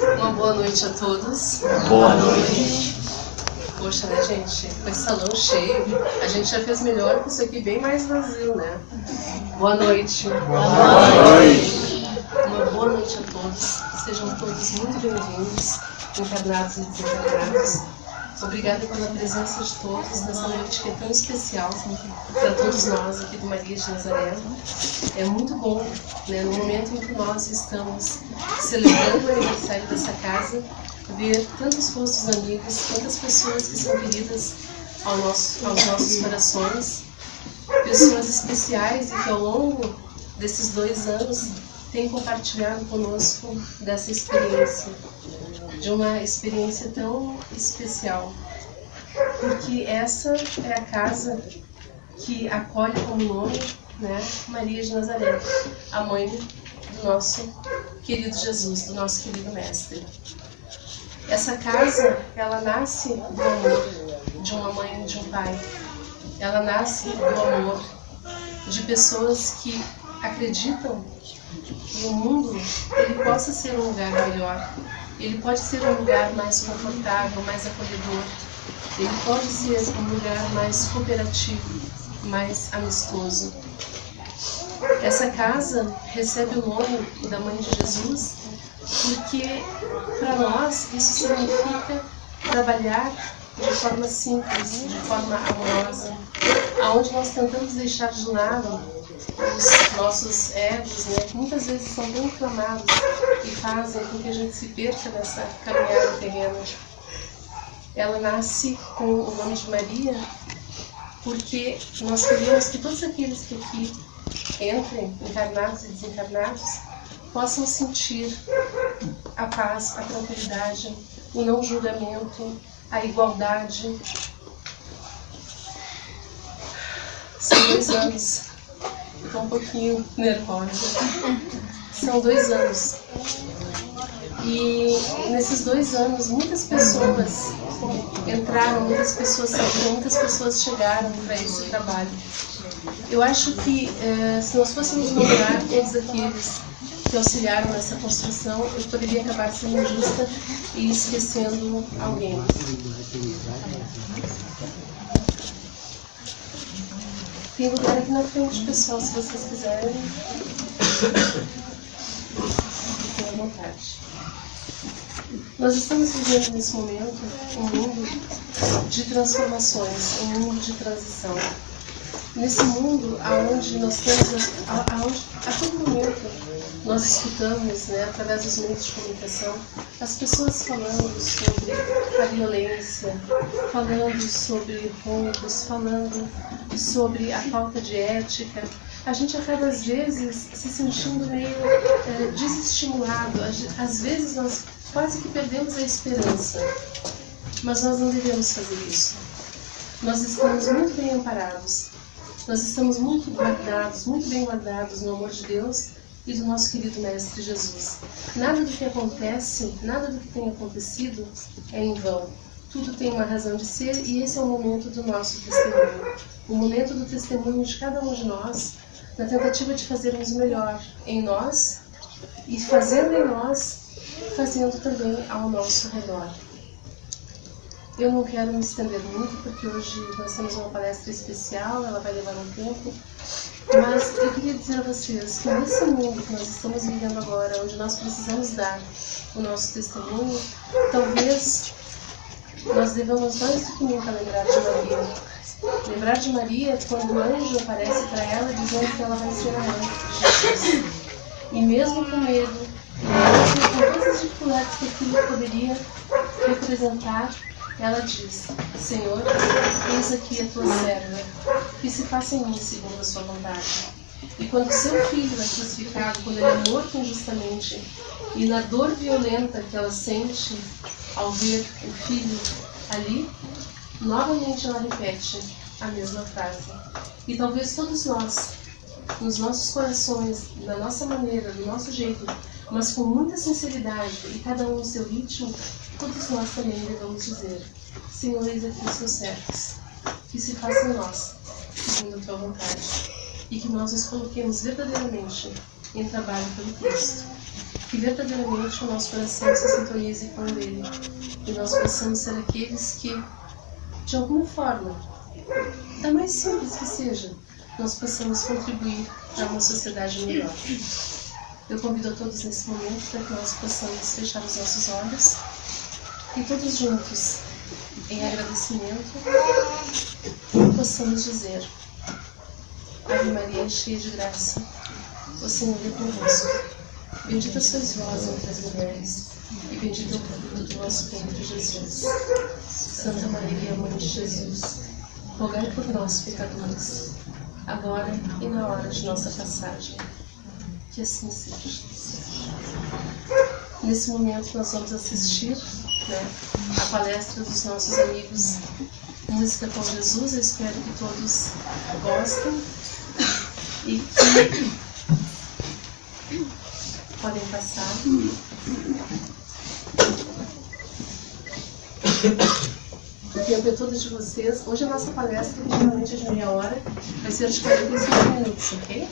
Uma boa noite a todos. Boa noite. Poxa, né, gente? Com esse salão cheio, a gente já fez melhor com isso aqui bem mais vazio, né? Boa noite. Boa noite. Uma boa noite a todos. Sejam todos muito bem-vindos, encarnados e desencarnados. Obrigada pela presença de todos nessa noite que é tão especial para todos nós aqui do Maria de Nazaré. É muito bom, né, no momento em que nós estamos celebrando o aniversário dessa casa, ver tantos rostos amigos, tantas pessoas que são queridas aos nossos corações, pessoas especiais e que ao longo desses 2 anos têm compartilhado conosco dessa experiência, de uma experiência tão especial, porque essa é a casa que acolhe como nome, né, Maria de Nazaré, a mãe do nosso querido Jesus, do nosso querido Mestre. Essa casa, ela nasce do amor de uma mãe e de um pai. Ela nasce do amor de pessoas que acreditam que o mundo ele possa ser um lugar melhor. Ele pode ser um lugar mais confortável, mais acolhedor. Ele pode ser um lugar mais cooperativo, mais amistoso. Essa casa recebe o nome da Mãe de Jesus porque, para nós, isso significa trabalhar de forma simples, de forma amorosa, aonde nós tentamos deixar de lado os nossos egos, né, que muitas vezes são tão inflamados e fazem com que a gente se perca nessa caminhada terrena. Ela nasce com o nome de Maria porque nós queremos que todos aqueles que aqui entrem, encarnados e desencarnados, possam sentir a paz, a tranquilidade, o não julgamento, a igualdade. São 2 anos. Estou um pouquinho nervosa. São 2 anos. E nesses 2 anos, muitas pessoas entraram, muitas pessoas saíram, muitas pessoas chegaram para esse trabalho. Eu acho que se nós fôssemos nomear todos aqueles que auxiliaram nessa construção, eu poderia acabar sendo injusta e esquecendo alguém. Tem lugar aqui na frente, pessoal, se vocês quiserem. Fiquem à vontade. Nós estamos vivendo nesse momento um mundo de transformações, um mundo de transição. Nesse mundo onde nós temos, a todo momento, nós escutamos, né, através dos meios de comunicação, as pessoas falando sobre a violência, falando sobre roubos, falando sobre a falta de ética. A gente acaba, às vezes, se sentindo meio desestimulado. Às vezes, nós quase que perdemos a esperança. Mas nós não devemos fazer isso. Nós estamos muito bem amparados. Nós estamos muito bem guardados no amor de Deus e do nosso querido Mestre Jesus. Nada do que acontece, nada do que tem acontecido é em vão. Tudo tem uma razão de ser e esse é o momento do nosso testemunho. O momento do testemunho de cada um de nós, na tentativa de fazermos o melhor em nós e fazendo em nós, fazendo também ao nosso redor. Eu não quero me estender muito, porque hoje nós temos uma palestra especial, ela vai levar um tempo, mas eu queria dizer a vocês que nesse mundo que nós estamos vivendo agora, onde nós precisamos dar o nosso testemunho, talvez nós devamos mais do que nunca lembrar de Maria. Lembrar de Maria quando o anjo aparece para ela dizendo que ela vai ser a mãe de Jesus. E mesmo com medo, mesmo com todas as dificuldades que aquilo poderia representar, ela diz: Senhor, eis aqui a tua serva, que se faça em mim segundo a sua vontade. E quando seu filho é crucificado, quando ele é morto injustamente, e na dor violenta que ela sente ao ver o filho ali, novamente ela repete a mesma frase. E talvez todos nós, nos nossos corações, da nossa maneira, do nosso jeito, mas com muita sinceridade e cada um no seu ritmo, todos nós também devemos dizer: Senhor, eis aqui os seus servos, que se faça em nós, segundo a tua vontade, e que nós nos coloquemos verdadeiramente em trabalho pelo Cristo. que verdadeiramente o nosso coração se sintonize com o dele e nós possamos ser aqueles que, de alguma forma, da mais simples que seja, nós possamos contribuir para uma sociedade melhor. Eu convido a todos nesse momento para que nós possamos fechar os nossos olhos e todos juntos, em agradecimento, possamos dizer: Ave Maria, cheia de graça, o Senhor é convosco. Bendita sois vós entre as mulheres, e bendito é o fruto do vosso ventre, Jesus. Santa Maria, Mãe de Jesus, rogai por nós, pecadores, agora e na hora de nossa passagem. Que assim seja. Nesse momento nós vamos assistir, a palestra dos nossos amigos Música com Jesus. Eu espero que todos gostem e que podem passar. O tempo é todo de vocês. Hoje a nossa palestra, que geralmente é de meia hora, vai ser de 45 minutos, ok?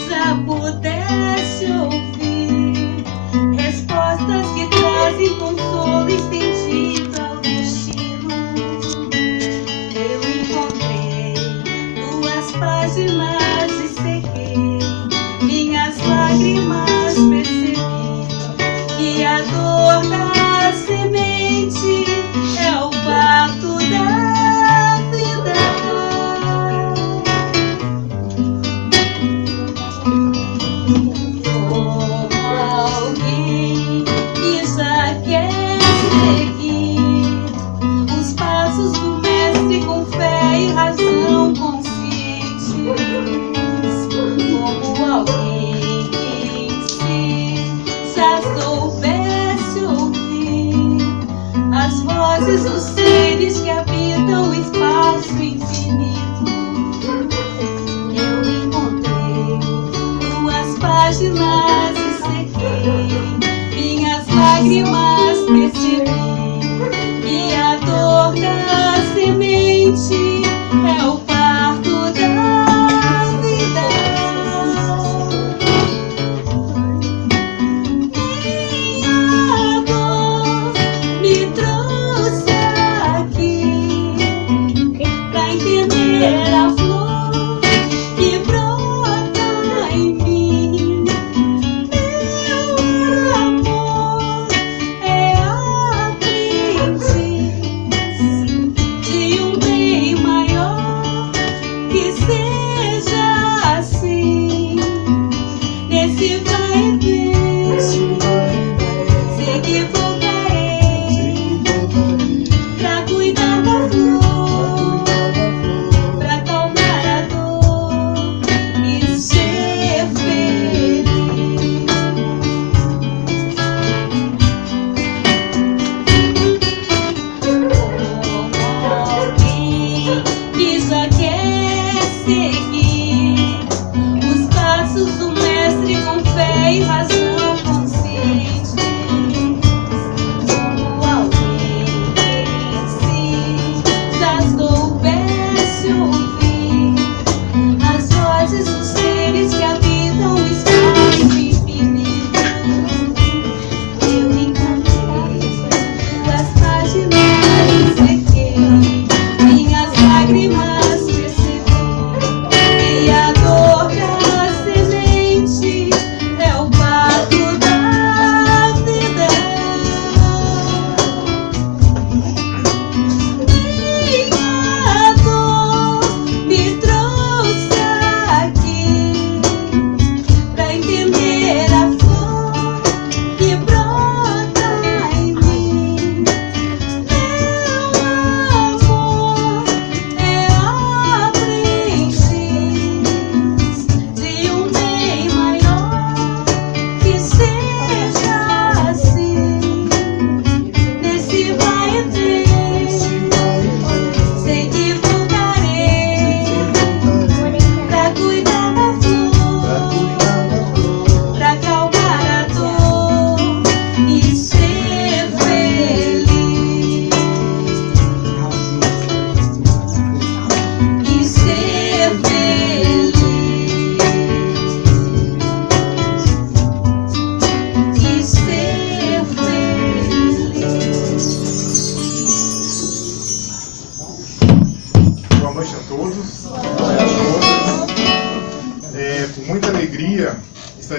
Amor é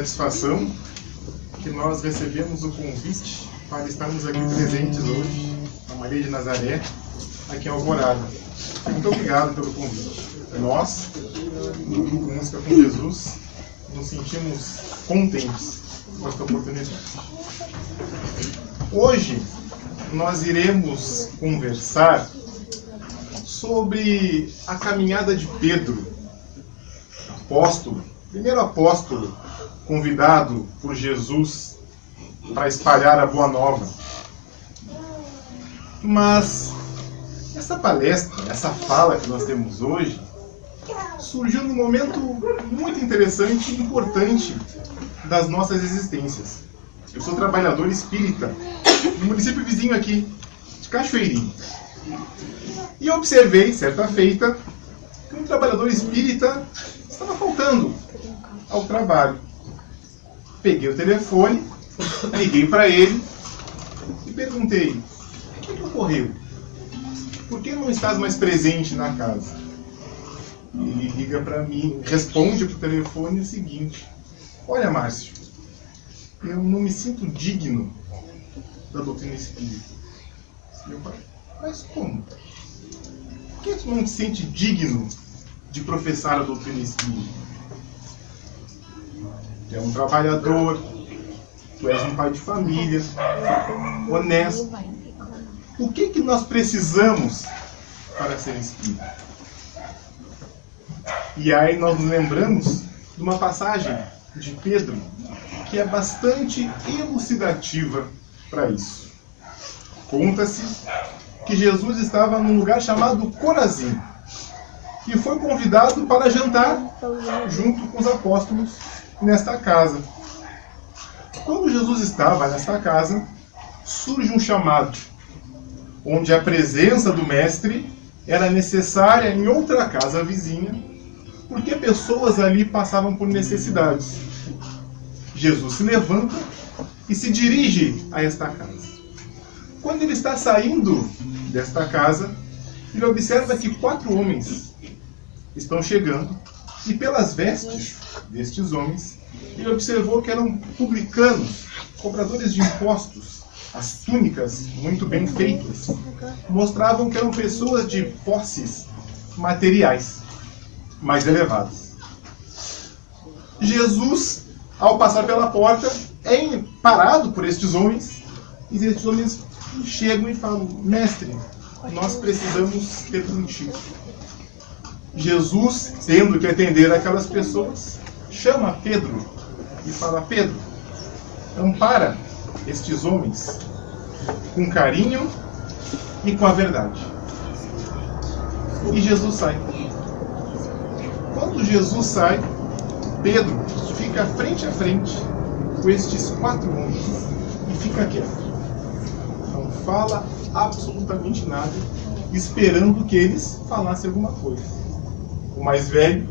satisfação que nós recebemos o convite para estarmos aqui presentes hoje, na Maria de Nazaré, aqui em Alvorada. Muito obrigado pelo convite. Nós, do Grupo Música com Jesus, nos sentimos contentes com esta oportunidade. Hoje, nós iremos conversar sobre a caminhada de Pedro, apóstolo, primeiro apóstolo convidado por Jesus para espalhar a boa nova. Mas essa palestra, essa fala que nós temos hoje, surgiu num momento muito interessante e importante das nossas existências. Eu sou trabalhador espírita no município vizinho aqui, de Cachoeirinho. E eu observei, certa feita, que um trabalhador espírita estava faltando ao trabalho. Peguei o telefone, liguei para ele e perguntei: o que ocorreu? Por que não estás mais presente na casa? Ele liga para mim, responde por telefone o seguinte: olha, Márcio, eu não me sinto digno da doutrina espírita. Eu falei: mas como? Por que tu não te sente digno de professar a doutrina espírita? Tu é um trabalhador, tu és um pai de família, honesto. O que nós precisamos para ser espírita? E aí nós nos lembramos de uma passagem de Pedro que é bastante elucidativa para isso. Conta-se que Jesus estava num lugar chamado Corazim e foi convidado para jantar junto com os apóstolos nesta casa. Quando Jesus estava nesta casa, surge um chamado, onde a presença do Mestre era necessária em outra casa vizinha, porque pessoas ali passavam por necessidades. Jesus se levanta e se dirige a esta casa. Quando ele está saindo desta casa, ele observa que 4 homens estão chegando, e pelas vestes destes homens, ele observou que eram publicanos, cobradores de impostos. As túnicas, muito bem feitas, mostravam que eram pessoas de posses materiais mais elevadas. Jesus, ao passar pela porta, é parado por estes homens, e estes homens chegam e falam: mestre, nós precisamos ter contigo. Jesus, tendo que atender aquelas pessoas, chama Pedro e fala: Pedro, ampara estes homens com carinho e com a verdade. E Jesus sai. Quando Jesus sai, Pedro fica frente a frente com estes 4 homens e fica quieto. Não fala absolutamente nada, esperando que eles falassem alguma coisa. O mais velho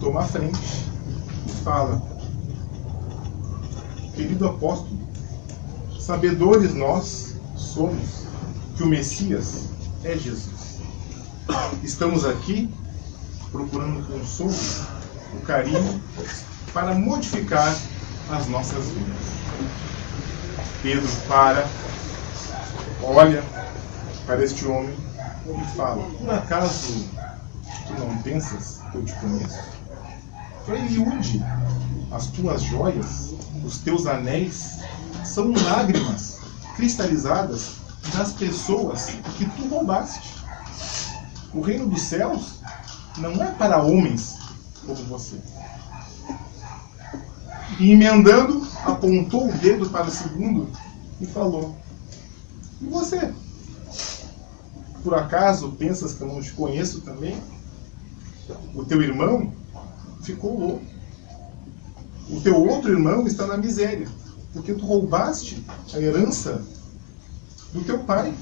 toma a frente e fala: querido apóstolo, sabedores nós somos que o Messias é Jesus. Estamos aqui procurando consolo, o carinho, para modificar as nossas vidas. Pedro olha para este homem e fala: por acaso tu não pensas que eu te conheço? Eliude, as tuas joias, os teus anéis, são lágrimas cristalizadas das pessoas que tu roubaste. O reino dos céus não é para homens como você. E emendando, apontou o dedo para o segundo e falou: e você? Por acaso pensas que eu não te conheço também? O teu irmão ficou louco. O teu outro irmão está na miséria, porque tu roubaste a herança do teu pai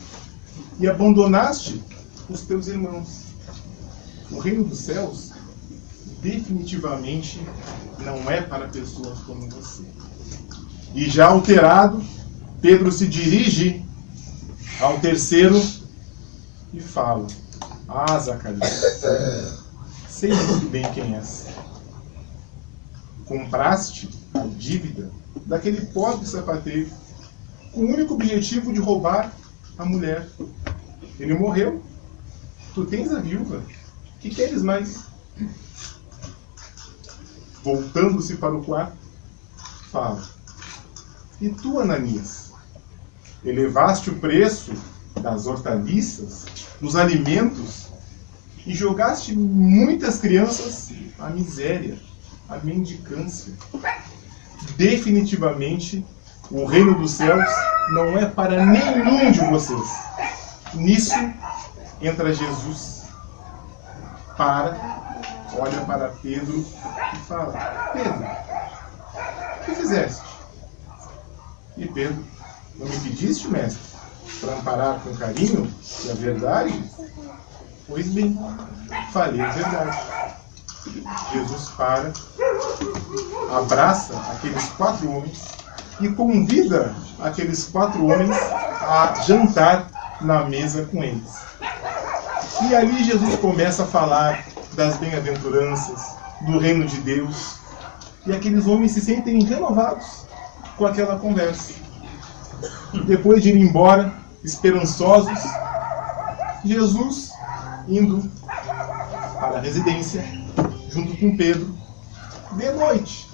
e abandonaste os teus irmãos. O reino dos céus definitivamente não é para pessoas como você. E já alterado, Pedro se dirige ao terceiro e fala: ah, Zacarias, sei muito bem quem és. Compraste a dívida daquele pobre sapateiro com o único objetivo de roubar a mulher. Ele morreu. Tu tens a viúva. Que queres mais? Voltando-se para o quarto, fala: e tu, Ananias, elevaste o preço das hortaliças, dos alimentos, e jogaste muitas crianças à miséria, à mendicância. Definitivamente, o reino dos céus não é para nenhum de vocês. Nisso entra Jesus. Olha para Pedro e fala: Pedro, o que fizeste? E Pedro: não me pediste, mestre, para amparar com carinho e a verdade? Pois bem, falei a verdade. Jesus abraça aqueles 4 homens e convida aqueles 4 homens a jantar na mesa com eles. E ali Jesus começa a falar das bem-aventuranças, do reino de Deus, e aqueles homens se sentem renovados com aquela conversa. Depois de ir embora, esperançosos, Jesus, indo para a residência, junto com Pedro, de noite,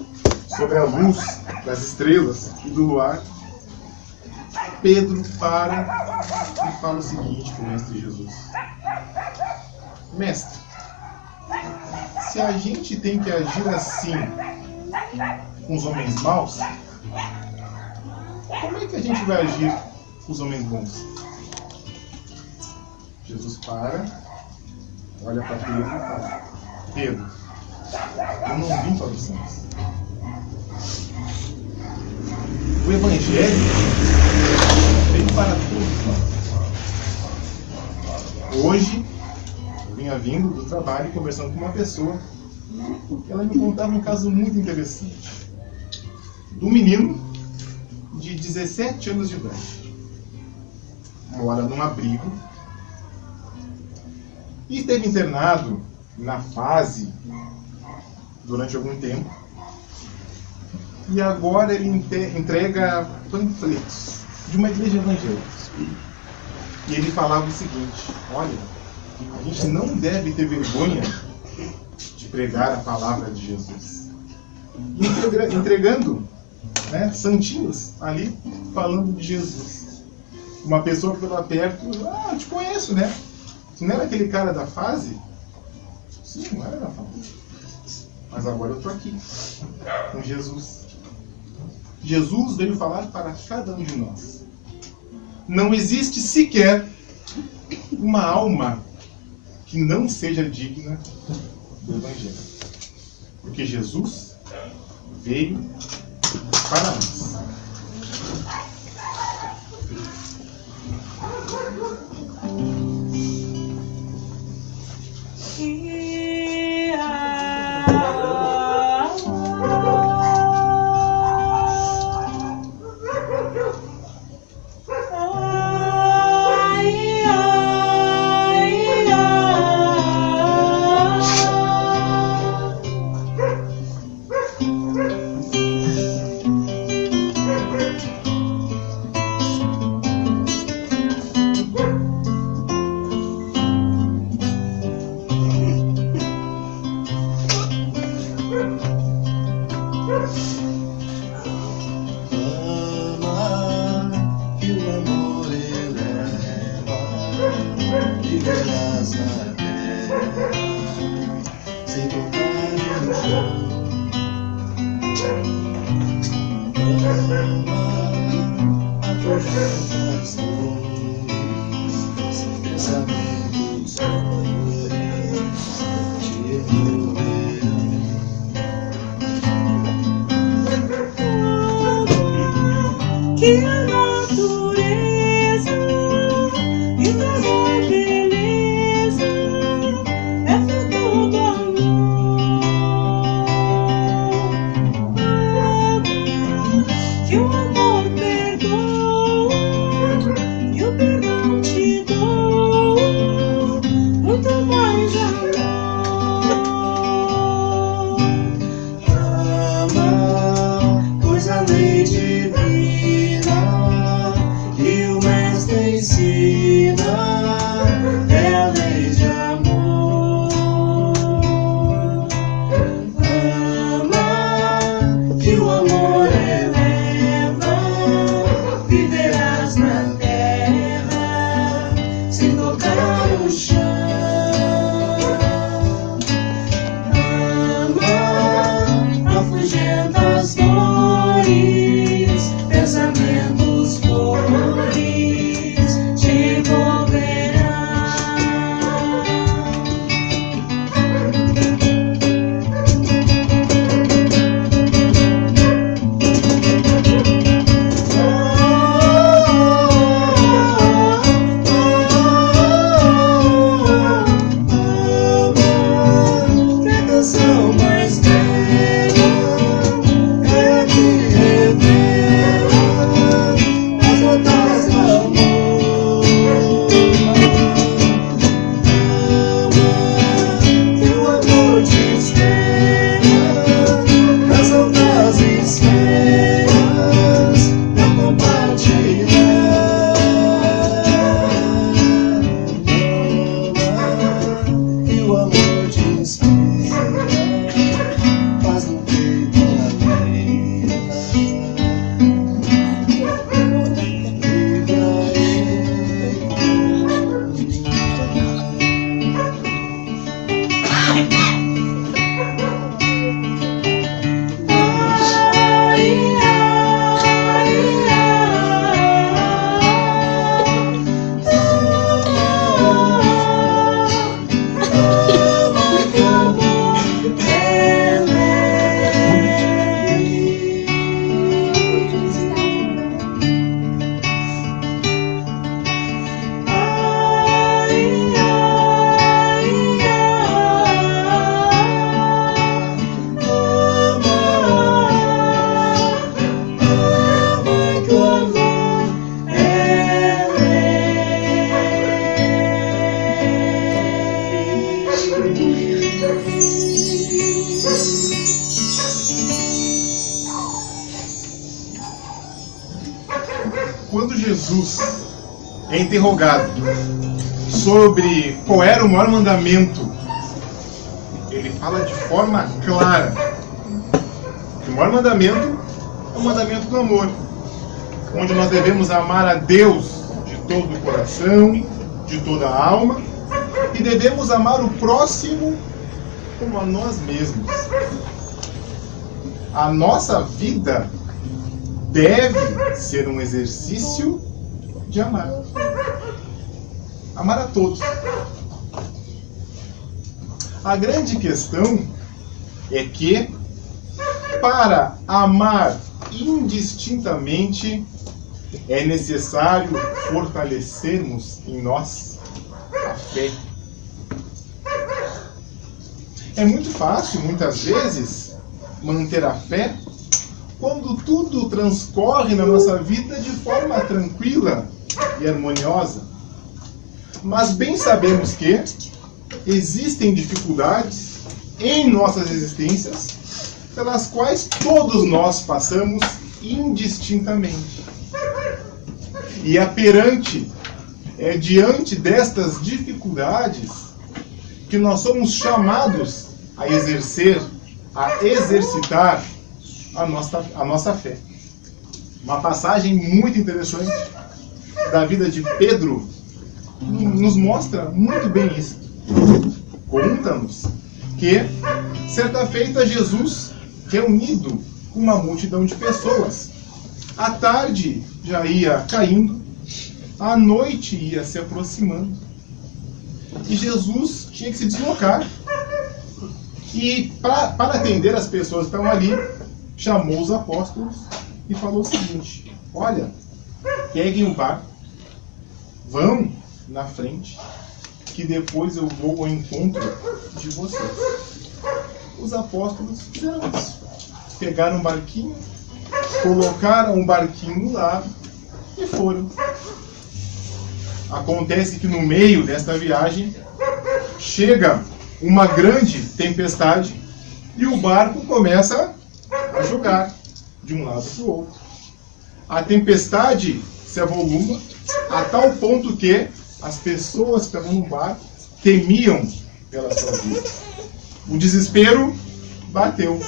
sob a luz das estrelas e do luar, Pedro para e fala o seguinte para o Mestre Jesus: Mestre, se a gente tem que agir assim com os homens maus, como é que a gente vai agir com os homens bons? Jesus olha para Pedro e fala: Pedro, eu não vim para os santos. O Evangelho veio para todos nós. Hoje, eu vinha vindo do trabalho conversando com uma pessoa, e ela me contava um caso muito interessante. De um menino de 17 anos de idade. Mora num abrigo e esteve internado na fase durante algum tempo, e agora ele entrega panfletos de uma igreja evangélica. E ele falava o seguinte: olha, a gente não deve ter vergonha de pregar a palavra de Jesus. Entregando, né, santinhos ali, falando de Jesus. Uma pessoa que foi lá perto: eu te conheço, né? Tu não era aquele cara da fase? Sim, não era da fase. Mas agora eu estou aqui, com Jesus. Jesus veio falar para cada um de nós. Não existe sequer uma alma que não seja digna do Evangelho. Porque Jesus veio para nós. quando Jesus é interrogado sobre qual era o maior mandamento, ele fala de forma clara que o maior mandamento é o mandamento do amor, onde nós devemos amar a Deus de todo o coração, de toda a alma, e devemos amar o próximo como a nós mesmos. A nossa vida deve ser um exercício de amar. Amar a todos. A grande questão é que, para amar indistintamente, é necessário fortalecermos em nós a fé. É muito fácil, muitas vezes, manter a fé quando tudo transcorre na nossa vida de forma tranquila e harmoniosa. Mas bem sabemos que existem dificuldades em nossas existências pelas quais todos nós passamos indistintamente. E é diante destas dificuldades que nós somos chamados a exercitar a nossa fé. Uma passagem muito interessante da vida de Pedro nos mostra muito bem isso. Conta-nos que, certa feita, Jesus, reunido com uma multidão de pessoas, a tarde já ia caindo, a noite ia se aproximando, e Jesus tinha que se deslocar. E para atender as pessoas que estavam ali, chamou os apóstolos e falou o seguinte: olha, peguem o barco, vão na frente, que depois eu vou ao encontro de vocês. Os apóstolos fizeram isso. Pegaram um barquinho, colocaram um barquinho no lado e foram. Acontece que no meio desta viagem chega uma grande tempestade e o barco começa a jogar de um lado para o outro. A tempestade se avoluma a tal ponto que as pessoas que estavam no barco temiam pela sua vida. O desespero bateu.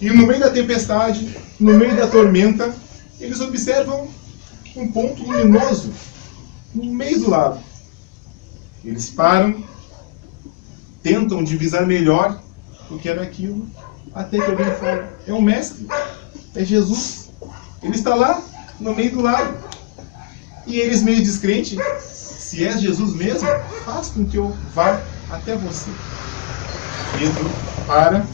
E no meio da tempestade, no meio da tormenta, eles observam um ponto luminoso no meio do lago. Eles param, tentam divisar melhor o que era aquilo, até que alguém fala: é o Mestre, é Jesus. Ele está lá, no meio do lago. E eles, meio descrentes: se é Jesus mesmo, faz com que eu vá até você. Pedro para,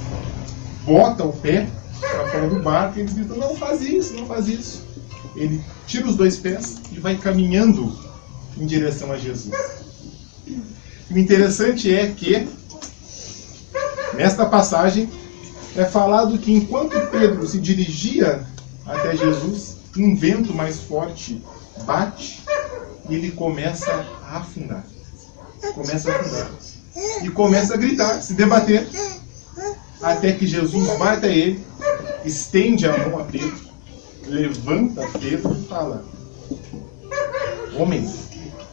bota o pé para fora do barco e eles gritam: não faz isso, não faz isso. Ele tira os dois pés e vai caminhando em direção a Jesus. O interessante é que, nesta passagem, é falado que enquanto Pedro se dirigia até Jesus, um vento mais forte bate e ele começa a afundar. E começa a gritar, se debater, até que Jesus vai até ele, estende a mão a Pedro, levanta Pedro e fala: homem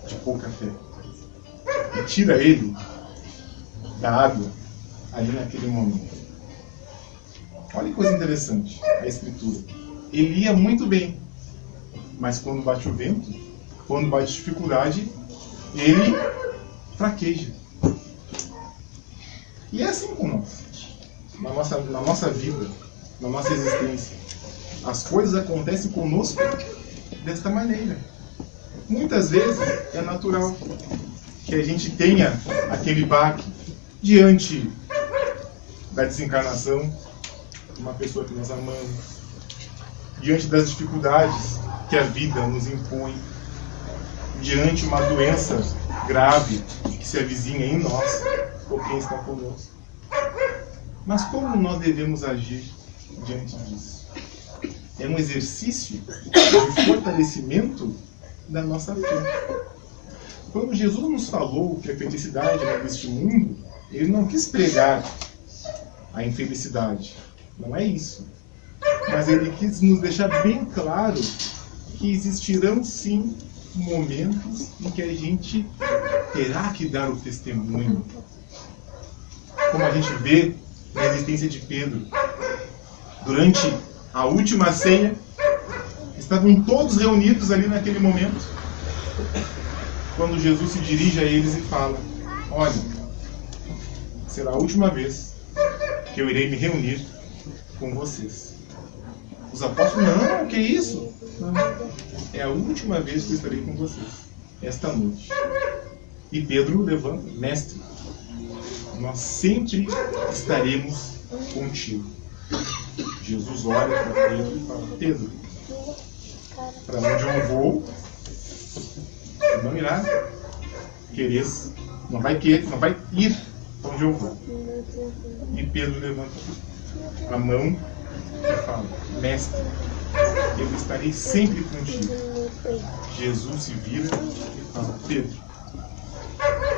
de pouca fé, e tira ele da água ali naquele momento. Olha que coisa interessante a escritura. Ele ia muito bem, mas quando bate o vento, quando bate dificuldade, ele fraqueja. E é assim com nós, na nossa vida, na nossa existência. As coisas acontecem conosco desta maneira. Muitas vezes é natural que a gente tenha aquele baque diante da desencarnação de uma pessoa que nós amamos, diante das dificuldades que a vida nos impõe, diante de uma doença grave que se avizinha em nós ou quem está conosco. Mas como nós devemos agir diante disso? É um exercício de fortalecimento da nossa fé. Quando Jesus nos falou que a felicidade era deste mundo, ele não quis pregar a infelicidade. Não é isso. Mas ele quis nos deixar bem claro que existirão sim momentos em que a gente terá que dar o testemunho. Como a gente vê na existência de Pedro. Durante a última ceia, estavam todos reunidos ali naquele momento, quando Jesus se dirige a eles e fala: olha, será a última vez que eu irei me reunir com vocês. Os apóstolos: não, que isso? Não. É a última vez que eu estarei com vocês, esta noite. E Pedro levanta: mestre, nós sempre estaremos contigo. Jesus olha para Pedro e fala: Pedro, para onde eu vou, não irá querer, não vai ir para onde eu vou. E Pedro levanta a mão e fala: mestre, eu estarei sempre contigo. Jesus se vira e fala: Pedro,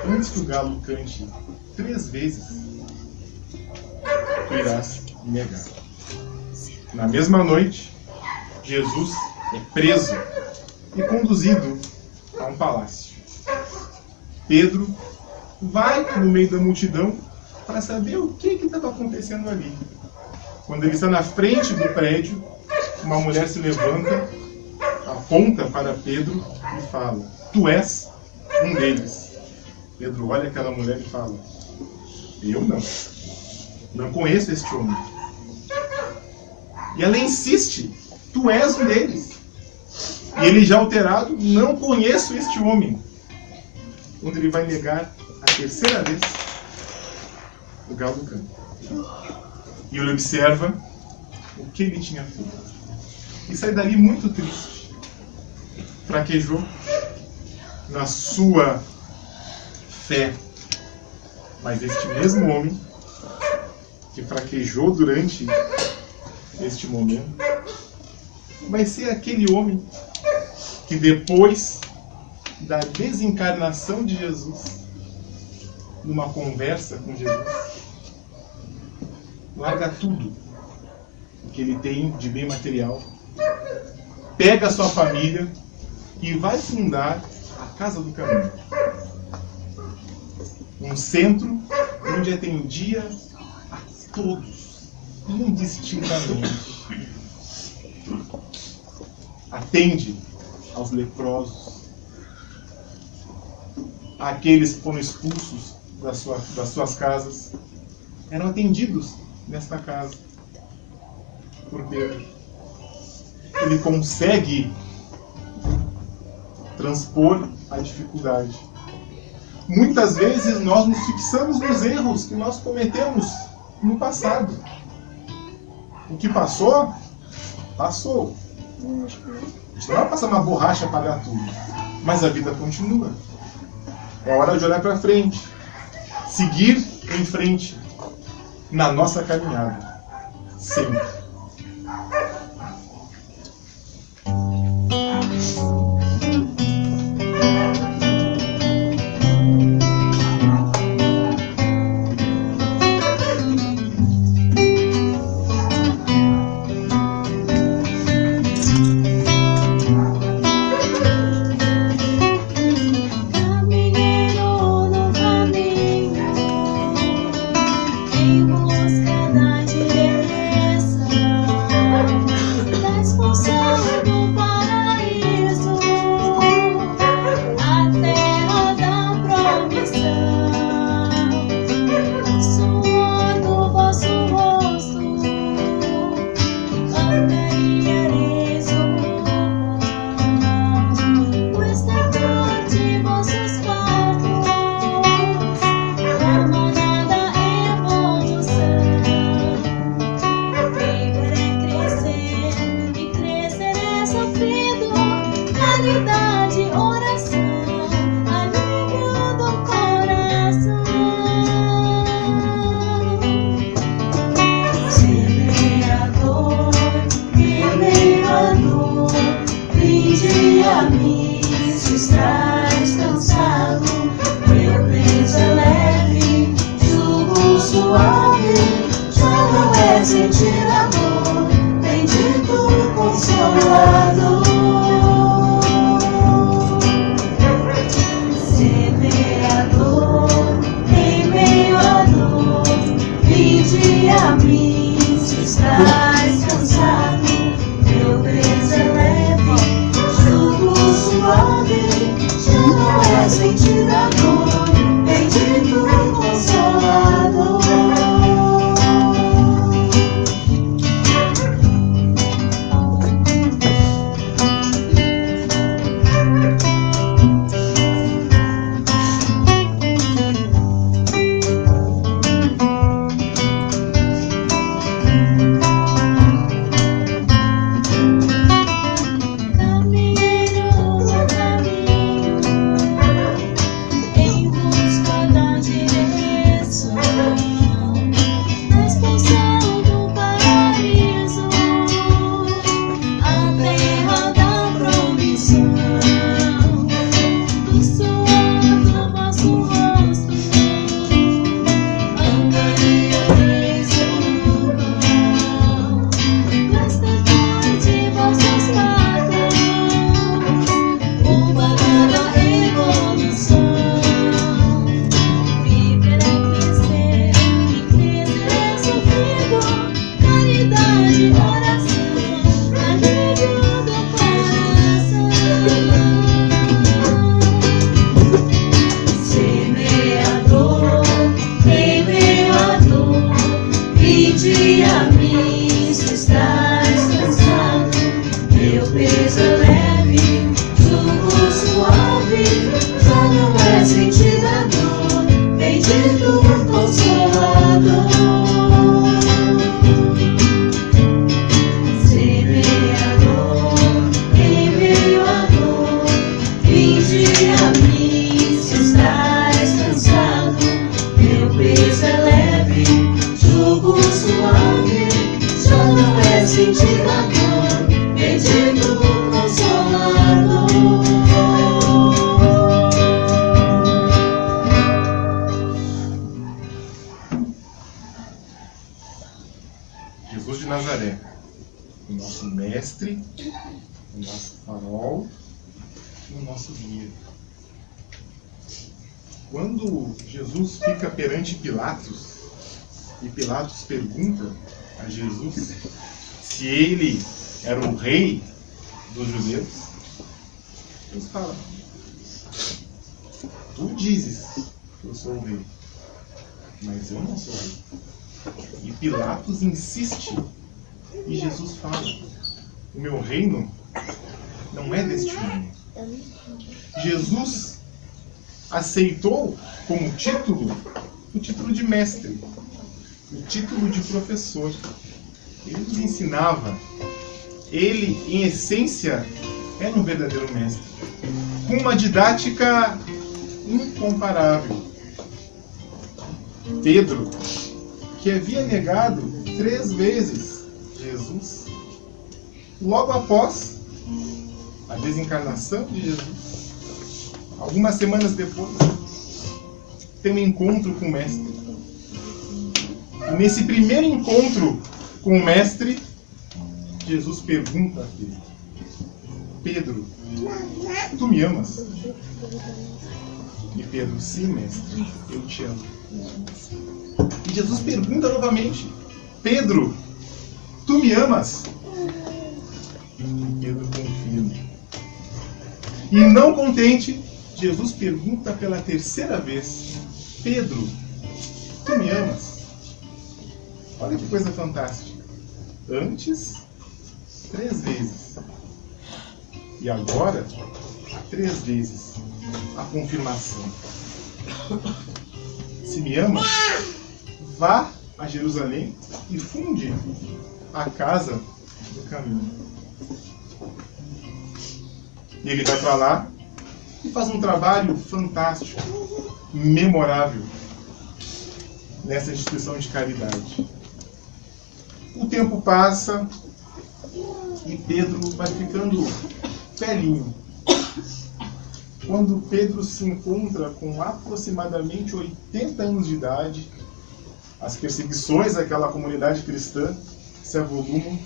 antes que o galo cante 3 vezes, tu irás me negar. Na mesma noite, Jesus é preso e conduzido a um palácio. Pedro vai no meio da multidão para saber o que estava acontecendo ali. Quando ele está na frente do prédio, uma mulher se levanta, aponta para Pedro e fala: tu és um deles. Pedro olha aquela mulher e fala: eu não conheço este homem. E ela insiste: tu és um deles. E ele, já alterado: não conheço este homem. Quando ele vai negar a 3ª vez, o galo canta. E ele observa o que ele tinha feito. E sai dali muito triste. Fraquejou na sua fé. Mas este mesmo homem, que fraquejou durante este momento, vai ser aquele homem que depois da desencarnação de Jesus, numa conversa com Jesus, larga tudo o que ele tem de bem material, pega a sua família e vai fundar a Casa do Caminho, um centro onde atendia a todos, indistintamente. Atende aos leprosos, aqueles que foram expulsos das suas casas, eram atendidos nesta casa por Pedro. Ele consegue transpor a dificuldade. Muitas vezes nós nos fixamos nos erros que nós cometemos no passado. O que passou, passou. A gente não vai passar uma borracha para apagar tudo, mas a vida continua. É hora de olhar para frente, seguir em frente na nossa caminhada, sempre. Em busca da direção. mestre, o nosso farol, o nosso guia. Quando Jesus fica perante Pilatos, e Pilatos pergunta a Jesus se ele era o rei dos judeus, Jesus fala: tu dizes que eu sou o rei, mas eu não sou o rei. E Pilatos insiste, e Jesus fala: o meu reino não é deste mundo. Jesus aceitou como título o título de mestre, o título de professor. Ele nos ensinava. Ele, em essência, era um verdadeiro mestre, com uma didática incomparável. Pedro, que havia negado 3 vezes Jesus, logo após a desencarnação de Jesus, algumas semanas depois, tem um encontro com o Mestre. E nesse primeiro encontro com o Mestre, Jesus pergunta a Pedro: Pedro, tu me amas? E Pedro: sim, Mestre, eu te amo. E Jesus pergunta novamente: Pedro, tu me amas? E Pedro confirma. E não contente, Jesus pergunta pela 3ª vez: Pedro, tu me amas? Olha que coisa fantástica. Antes, 3 vezes. E agora, 3 vezes. A confirmação. Se me ama, vá a Jerusalém e funde a casa do caminho. E ele vai para lá e faz um trabalho fantástico, memorável, nessa instituição de caridade. O tempo passa e Pedro vai ficando velhinho. Quando Pedro se encontra com aproximadamente 80 anos de idade, as perseguições àquela comunidade cristã se avolumam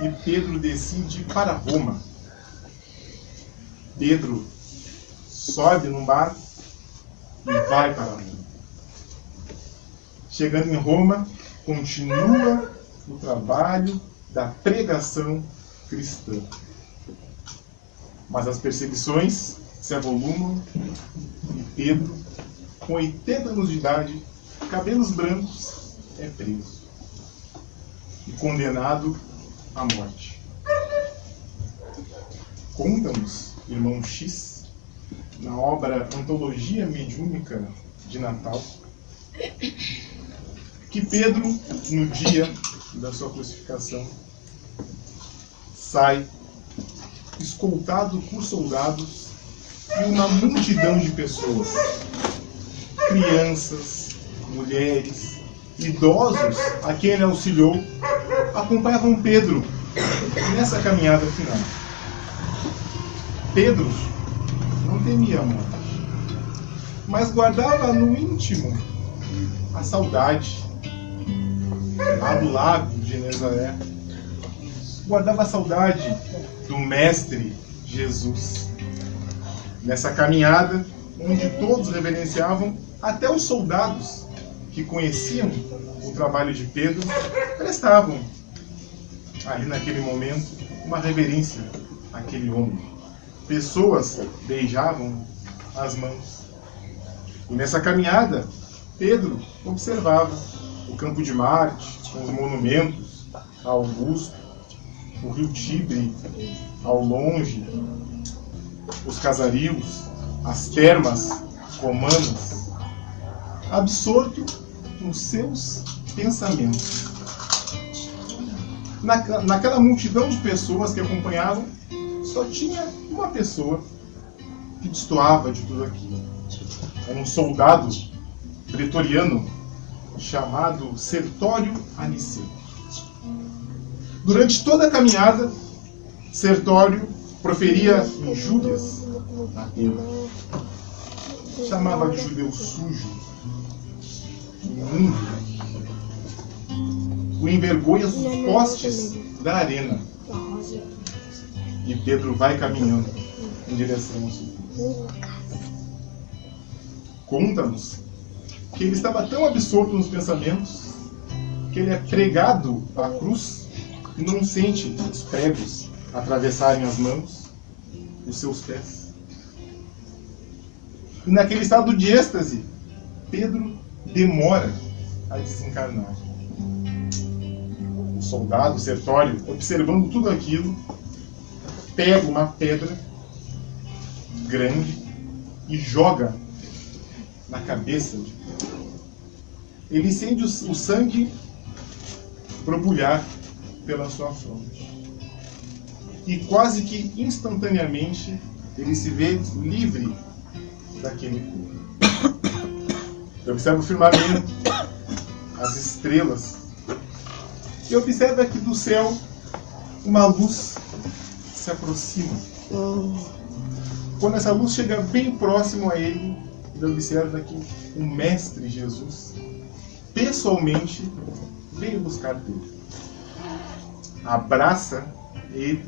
e Pedro decide ir para Roma. Pedro sobe num barco e vai para Roma. Chegando em Roma, continua o trabalho da pregação cristã. Mas as perseguições se avolumam e Pedro, com 80 anos de idade, cabelos brancos, é preso e condenado à morte. Conta-nos, irmão X, na obra Antologia Mediúnica de Natal, que Pedro, no dia da sua crucificação, sai escoltado por soldados e uma multidão de pessoas, crianças, mulheres, idosos a quem ele auxiliou, acompanhavam Pedro nessa caminhada final. Pedro não temia a morte, mas guardava no íntimo a saudade. Lá do lago de Genezaré, guardava a saudade do Mestre Jesus. Nessa caminhada, onde todos reverenciavam, até os soldados que conheciam o trabalho de Pedro, prestavam, ali naquele momento, uma reverência àquele homem. Pessoas beijavam as mãos. E nessa caminhada, Pedro observava o Campo de Marte, com os monumentos a Augusto, o rio Tibre ao longe, os casarios, as termas romanas, absorto nos seus pensamentos. Naquela multidão de pessoas que acompanhavam, só tinha uma pessoa que destoava de tudo aquilo. Era um soldado pretoriano chamado Sertório Aniceto. Durante toda a caminhada, Sertório proferia injúrias a Pedro. Chamava de judeu sujo, imundo. O envergonha dos postes da arena. E Pedro vai caminhando em direção ao sepulcro. Conta-nos que ele estava tão absorto nos pensamentos que ele é pregado à cruz e não sente os pregos atravessarem as mãos, os seus pés. E naquele estado de êxtase, Pedro demora a desencarnar. O soldado Sertório, observando tudo aquilo, pega uma pedra grande e joga na cabeça de Pedro. Ele sente o sangue borbulhar pela sua fronte. E quase que instantaneamente ele se vê livre daquele corpo. Eu observo o firmamento, as estrelas, e observa que do céu uma luz se aproxima. Quando essa luz chega bem próximo a ele, ele observa que o Mestre Jesus pessoalmente veio buscar Pedro. Abraça ele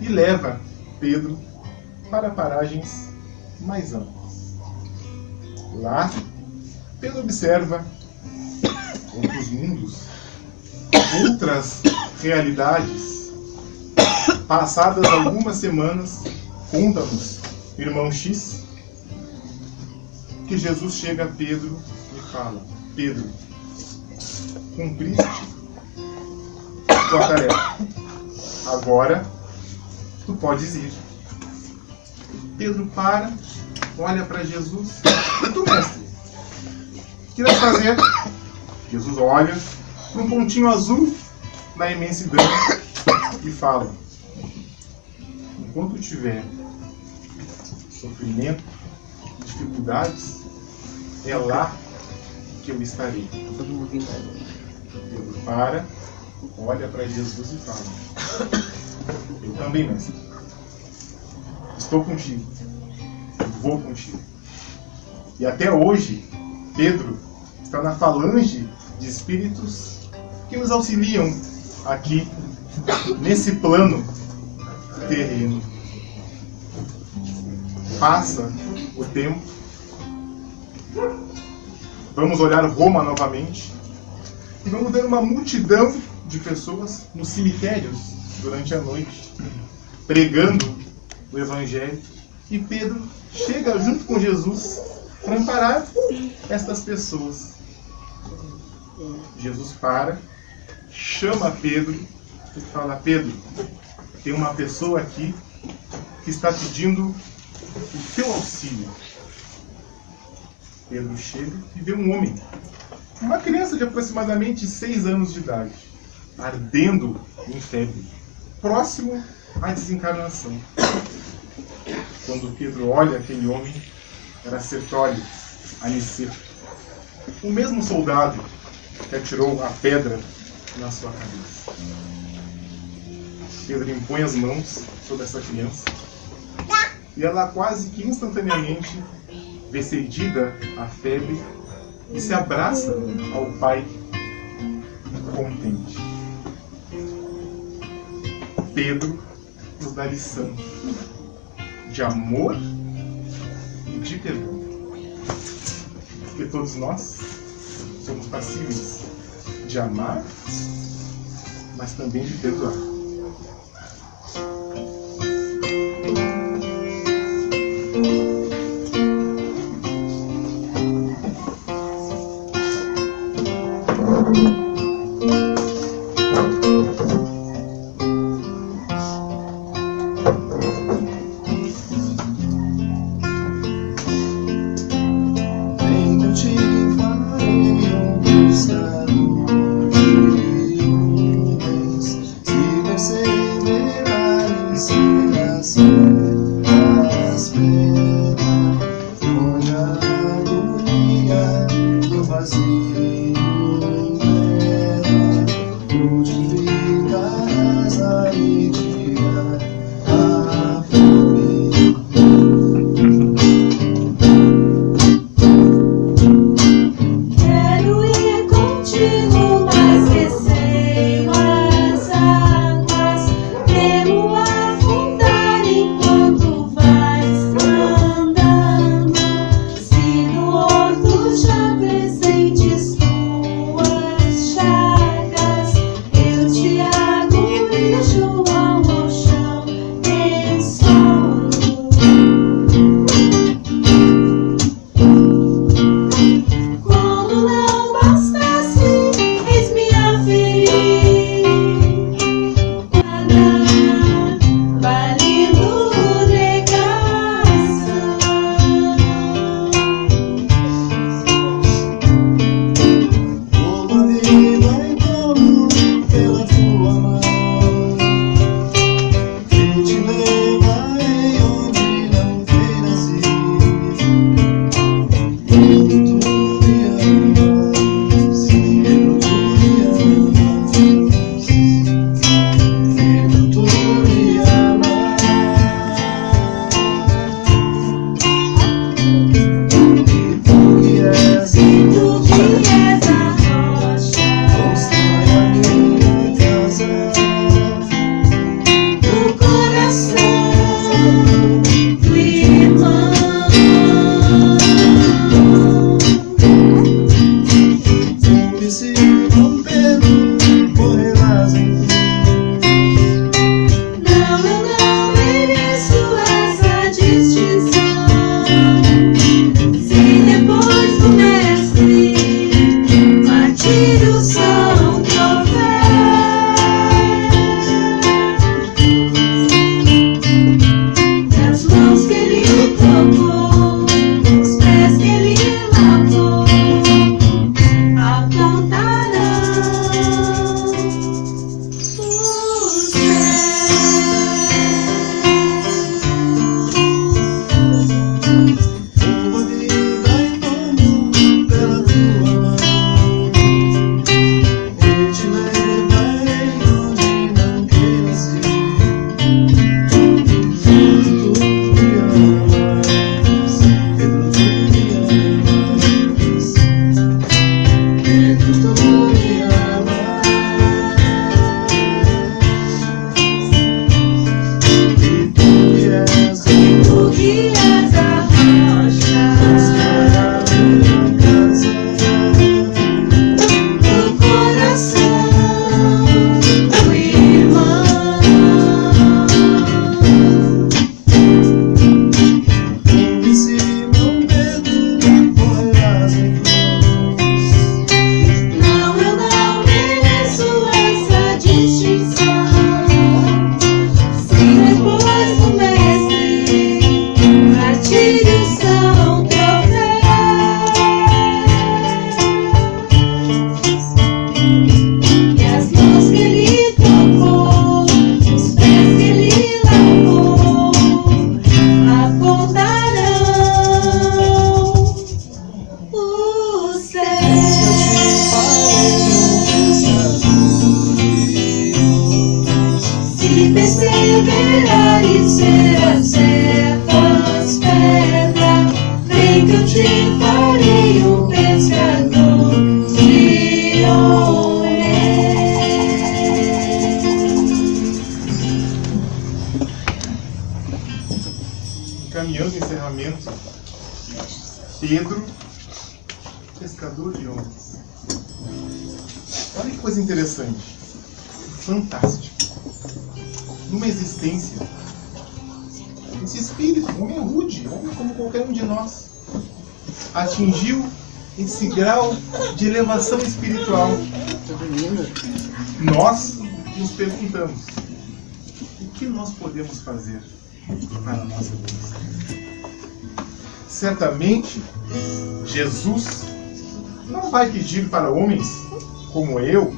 e leva Pedro para paragens mais altas. Lá, Pedro observa outros mundos, outras realidades. Passadas algumas semanas, conta-nos, irmão X, que Jesus chega a Pedro e fala: Pedro, cumpriste tua tarefa. Agora tu podes ir. Pedro para, olha para Jesus. E tu, mestre, o que irás fazer? Jesus olha para um pontinho azul na imensidão e fala: enquanto tiver sofrimento, dificuldades, é lá que eu estarei. Pedro para, olha para Jesus e fala: eu também, mestre. Estou contigo. Eu vou contigo. E até hoje, Pedro está na falange de espíritos que nos auxiliam aqui, nesse plano terreno. Passa o tempo. Vamos olhar Roma novamente. E vamos ver uma multidão de pessoas nos cemitérios durante a noite, pregando o Evangelho. E Pedro chega junto com Jesus para amparar estas pessoas. Jesus para, chama Pedro e fala: Pedro, tem uma pessoa aqui que está pedindo o teu auxílio. Pedro chega e vê um homem, uma criança de aproximadamente 6 anos de idade, ardendo em febre, próximo à desencarnação. Quando Pedro olha aquele homem, era Sertório, Aniceto, o mesmo soldado que atirou a pedra na sua cabeça. Pedro impõe as mãos sobre essa criança e ela quase que instantaneamente vê cedida a febre e se abraça ao pai contente. Pedro nos dá lição de amor e de perdão. Porque todos nós somos passíveis de amar, mas também de perdoar. Venho te farei um buscar onde vens, se caminhando o encerramento, Pedro, pescador de homens. Olha que coisa interessante, fantástico. Numa existência, esse espírito, homem rude, homem como qualquer um de nós, atingiu esse grau de elevação espiritual. Nós nos perguntamos: o que nós podemos fazer para a nossa evolução? Certamente, Jesus não vai pedir para homens como eu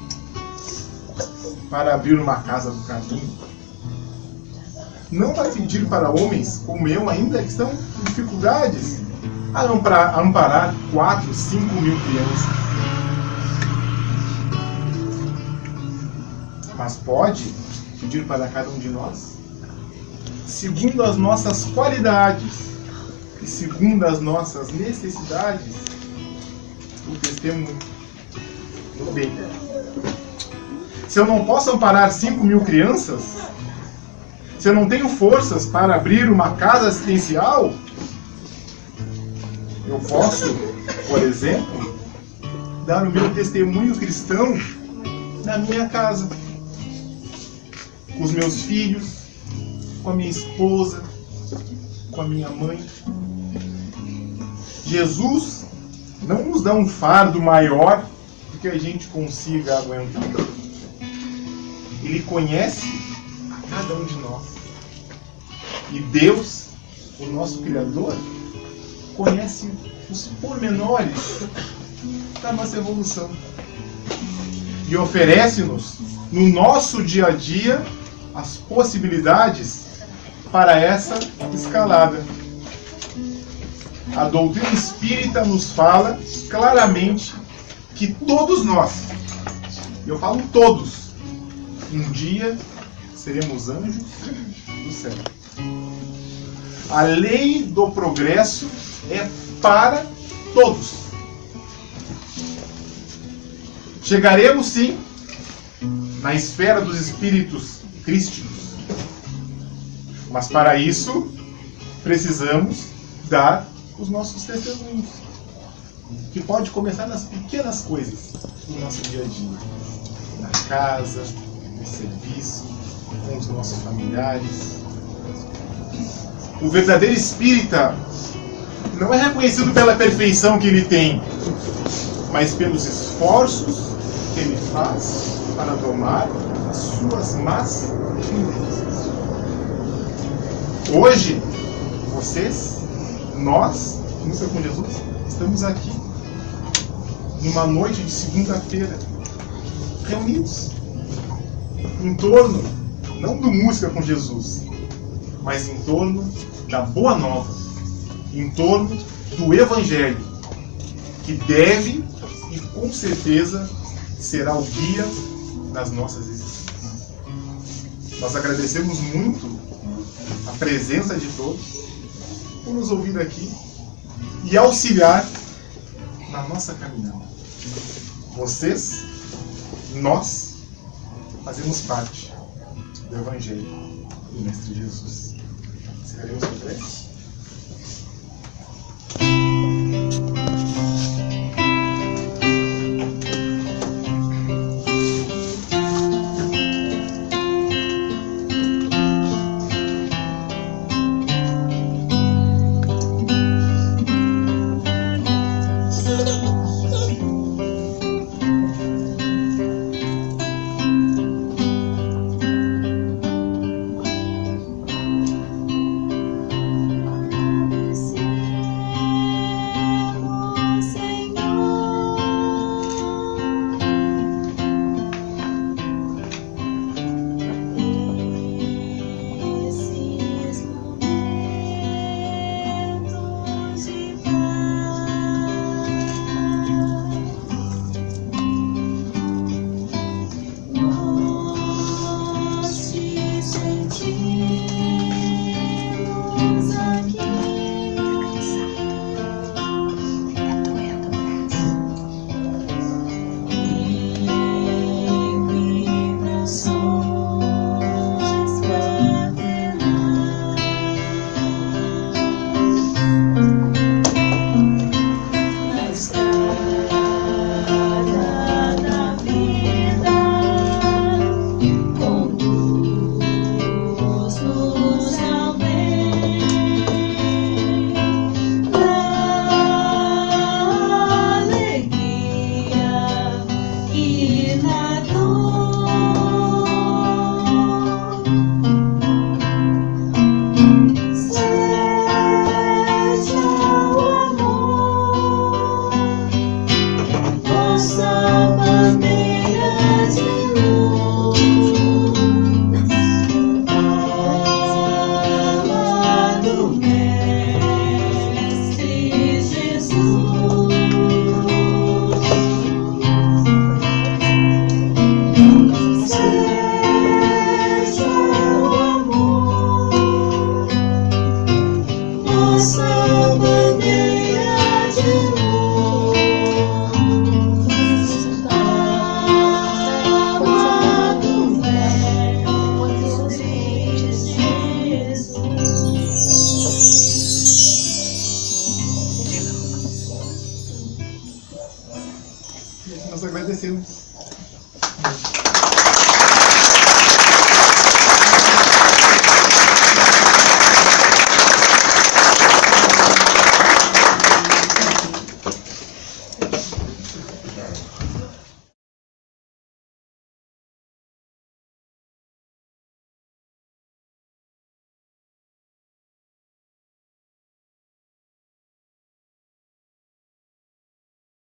para abrir uma casa do caminho. Não vai pedir para homens como eu, ainda que estão em dificuldades, a amparar 4, 5 mil crianças. Mas pode pedir para cada um de nós, segundo as nossas qualidades e segundo as nossas necessidades, o testemunho do bem. Se eu não posso amparar 5 mil crianças, se eu não tenho forças para abrir uma casa assistencial, eu posso, por exemplo, dar o meu testemunho cristão na minha casa, com os meus filhos, com a minha esposa, com a minha mãe. Jesus não nos dá um fardo maior do que a gente consiga aguentar. Ele conhece a cada um de nós. E Deus, o nosso Criador, conhece os pormenores da nossa evolução. E oferece-nos, no nosso dia a dia, as possibilidades para essa escalada. A doutrina espírita nos fala claramente que todos nós, eu falo todos, um dia seremos anjos do céu. A lei do progresso é para todos. Chegaremos sim na esfera dos espíritos crísticos, mas para isso precisamos dar os nossos testemunhos, que pode começar nas pequenas coisas do nosso dia a dia, na casa, no serviço, com os nossos familiares. O verdadeiro espírita não é reconhecido pela perfeição que ele tem, mas pelos esforços que ele faz para domar as suas más tendências. Hoje, vocês, nós, Música com Jesus, estamos aqui, numa noite de segunda-feira, reunidos em torno, não do Música com Jesus, mas em torno da Boa Nova, em torno do Evangelho, que deve e com certeza será o guia das nossas existências. Nós agradecemos muito a presença de todos por nos ouvir aqui e auxiliar na nossa caminhada. Vocês, nós, fazemos parte do Evangelho do Mestre Jesus. Encerraremos com prece? nossa bandeira de luz. Amado velho Jesus. Nós agradecemos